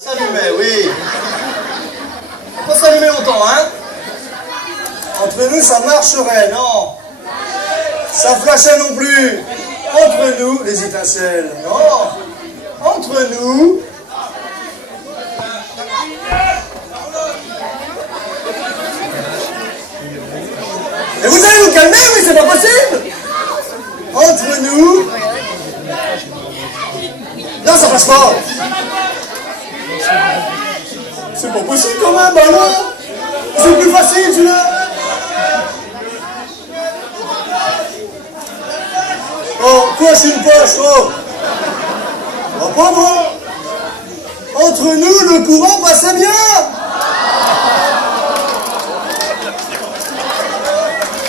S'allumer, oui. On peut s'allumer longtemps, hein. Entre nous, ça marcherait, non. Ça flashait non plus. Entre nous, les étincelles, non. Entre nous. Et vous allez vous calmer, oui, c'est pas possible. Entre nous. Non, ça passe pas. C'est pas possible quand même, alors. C'est plus facile, celui-là. Oh, coche une poche, oh. Oh, pas bon. Entre nous, le courant passait bien.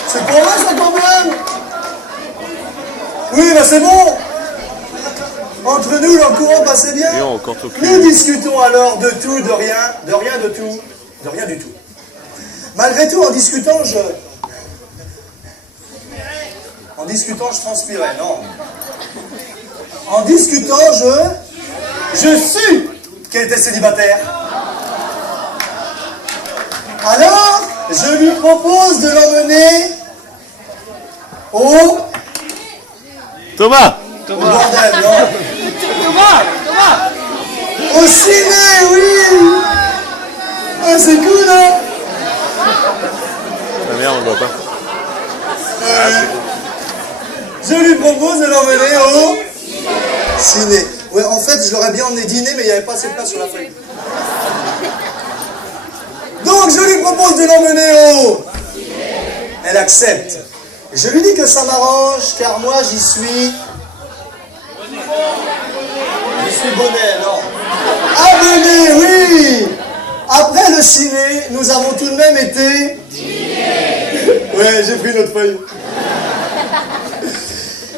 C'est pas vrai, ça, quand même. Oui, bah c'est bon. Entre nous, le courant passait bien. Nous discutons alors de tout, de rien de tout, de rien du tout. Malgré tout, en discutant, je transpirais, non. En discutant, je sus qu'elle était célibataire. Alors, je lui propose de l'emmener au... Thomas! Au bordel, non. Thomas! Au ciné, oui. Ah, c'est cool, hein. La merde, on voit pas. Je lui propose de l'emmener au ciné. Ouais, en fait, je l'aurais bien emmené dîner, mais il n'y avait pas assez de place sur la feuille. Donc, je lui propose de l'emmener au... Elle accepte. Je lui dis que ça m'arrange, car moi, j'y suis... bonnet, non. Abonné, oui. Après le ciné, nous avons tout de même été... Ouais, j'ai pris notre feuille.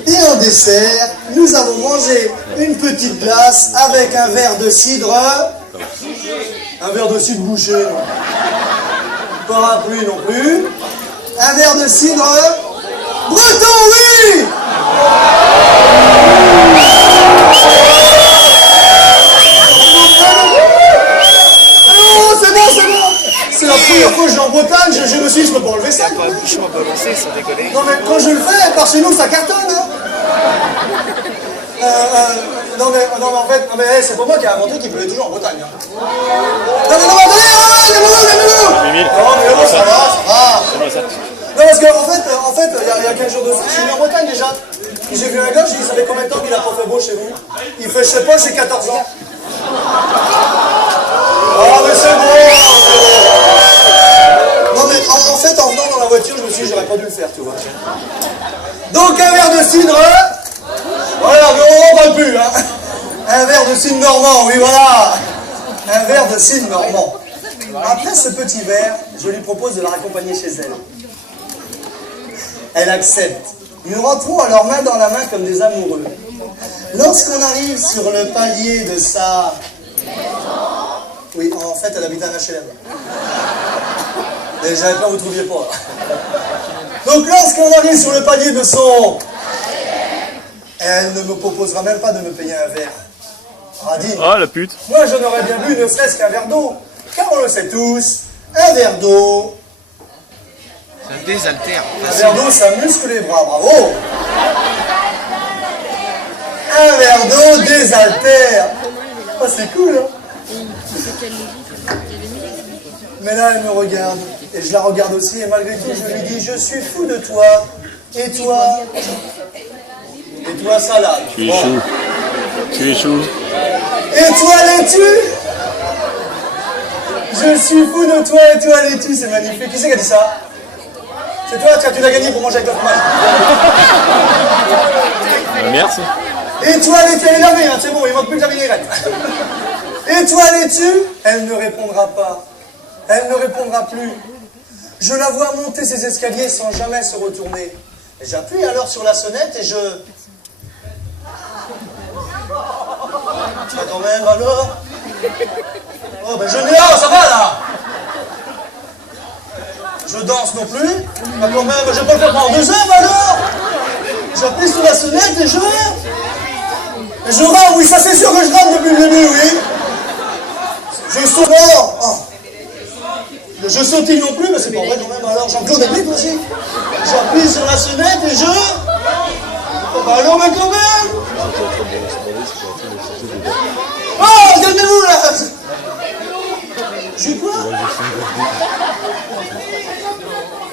Et en dessert, nous avons mangé une petite glace avec un verre de cidre... Un verre de cidre bouché, non. Parapluie non plus. Un verre de cidre... Breton, oui. C'est la première fois que je vais en Bretagne, je me suis dit, je peux pas enlever ça. Pas un bouchon à balancer, sans déconner. Non mais quand je le fais, par chez nous, ça cartonne. Hein. Non mais en fait, c'est pas moi qui ai inventé qu'il pleuvait toujours en Bretagne. Hein. Non mais attendez, non mais ça va. Non parce qu'en fait, il y a 15 jours de ça, je suis venu en Bretagne déjà. J'ai vu un gars, j'ai dit, ça fait combien de temps qu'il a pas fait beau chez vous? Il fait, je sais pas, j'ai 14 ans. Oh mais c'est bon. Non mais en fait, en venant dans la voiture, je me suis dit, j'aurais pas dû le faire, tu vois. Donc un verre de cidre, voilà, mais on n'en parle plus, hein. Un verre de cidre normand, oui voilà. Un verre de cidre normand. Après ce petit verre, je lui propose de la raccompagner chez elle. Elle accepte. Nous rentrons alors main dans la main comme des amoureux. Lorsqu'on arrive sur le palier de sa... Oui, en fait, elle habite à un HLM. Et j'avais peur que vous ne trouviez pas. Donc lorsqu'on arrive sur le palier de son... Elle ne me proposera même pas de me payer un verre. Radine. Ah, la pute. Moi, je n'aurais bien bu ne serait-ce qu'un verre d'eau. Car on le sait tous, un verre d'eau... Ça désaltère. Un verre d'eau, ça muscle les bras, bravo. Un verre d'eau désaltère. Oh, c'est cool, hein. Mais là, elle me regarde, et je la regarde aussi, et malgré tout, je lui dis, je suis fou de toi. Et toi? Et toi, salade. Tu es chou. Tu es chou. Et toi, laitue? Je suis fou de toi, et toi, laitue, c'est magnifique. Qui c'est qui a dit ça? C'est toi, tu l'as gagné pour manger avec le fromage. Merci. Et toi, laitue, elle est lavée, hein, c'est bon, il manque plus que la vinaigrette. Et toi, laitue? Elle ne répondra pas. Elle ne répondra plus. Je la vois monter ses escaliers sans jamais se retourner. J'appuie alors sur la sonnette et je... Bah quand même, alors? Oh, ben je dis, oh, ça va, là. Je danse non plus. Bah quand même, je vais pas le faire pendant 2 heures, alors? J'appuie sur la sonnette et je... Je rame, oui, ça c'est sûr que je rame depuis le début, oui. saute. Non. Oh. Je sautille non plus, mais c'est pas vrai quand même. Alors, Jean-Claude Habit aussi. J'appuie sur la sonnette et je... Oh, bah non, mais quand même. Oh, calmez-vous là. Je quoi?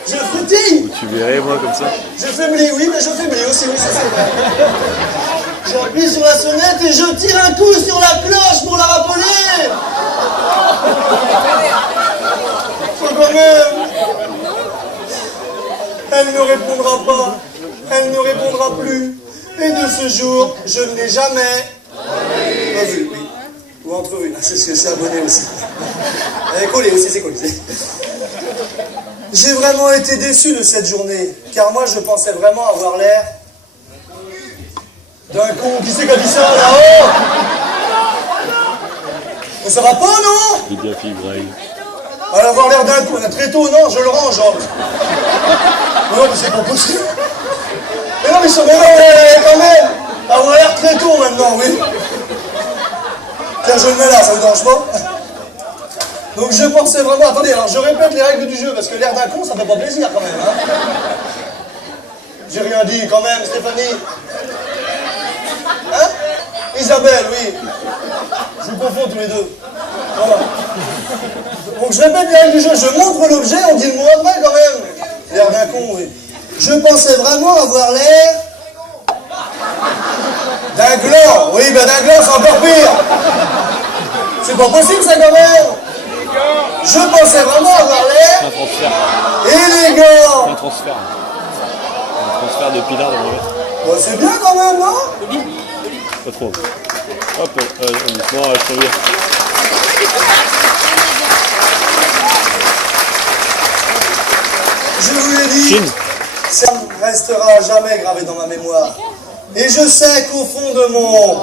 Je frétille. Tu verrais, moi, comme ça. Je faiblis, oui, mais je faiblis aussi, oui, ça c'est vrai. J'appuie sur la sonnette et je tire un coup sur la cloche pour la rappeler. Faut quand même. Elle ne répondra pas. Elle ne répondra plus. Et de ce jour, je ne l'ai jamais revue, oui. Ou entrevue. C'est ce que c'est abonné aussi. Elle est collée aussi, c'est collé. J'ai vraiment été déçu de cette journée, car moi je pensais vraiment avoir l'air d'un con. Qui c'est qui a dit ça là-haut? Mais ça va pas, non? Il est bien fibré. Alors avoir l'air d'un con, très tôt, non, je le range. Non, mais c'est pas possible. Mais non, mais ça m'énerve quand même. Avoir l'air très tôt maintenant, oui. Tiens, je le mets là, ça vous dérange pas? Donc je pensais vraiment... Attendez, alors je répète les règles du jeu, parce que l'air d'un con, ça fait pas plaisir quand même. Hein. J'ai rien dit quand même, Stéphanie. Hein? Isabelle, oui. Je vous confonds tous les deux. Voilà. Donc je répète les règles du jeu, je montre l'objet, on dit le mot après quand même. L'air d'un con, oui. Je pensais vraiment avoir l'air... d'un gland. Oui, ben d'un gland, c'est encore pire. C'est pas possible ça quand même. Je pensais vraiment avoir l'air Un transfert. élégant. Un transfert. Un transfert de Pilar dans le mètre. Bah, c'est bien quand même, non? Pas trop. Hop, doucement, je reviens. Je vous l'ai dit, Chine. ça ne restera jamais gravé dans ma mémoire. Et je sais qu'au fond de mon...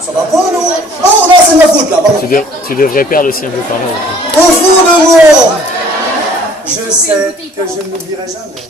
Ça va pas, non? Oh, non, c'est de ma faute, là, pardon. Tu devrais perdre aussi un peu par là. Au fond de moi, je sais que je ne l'oublierai jamais.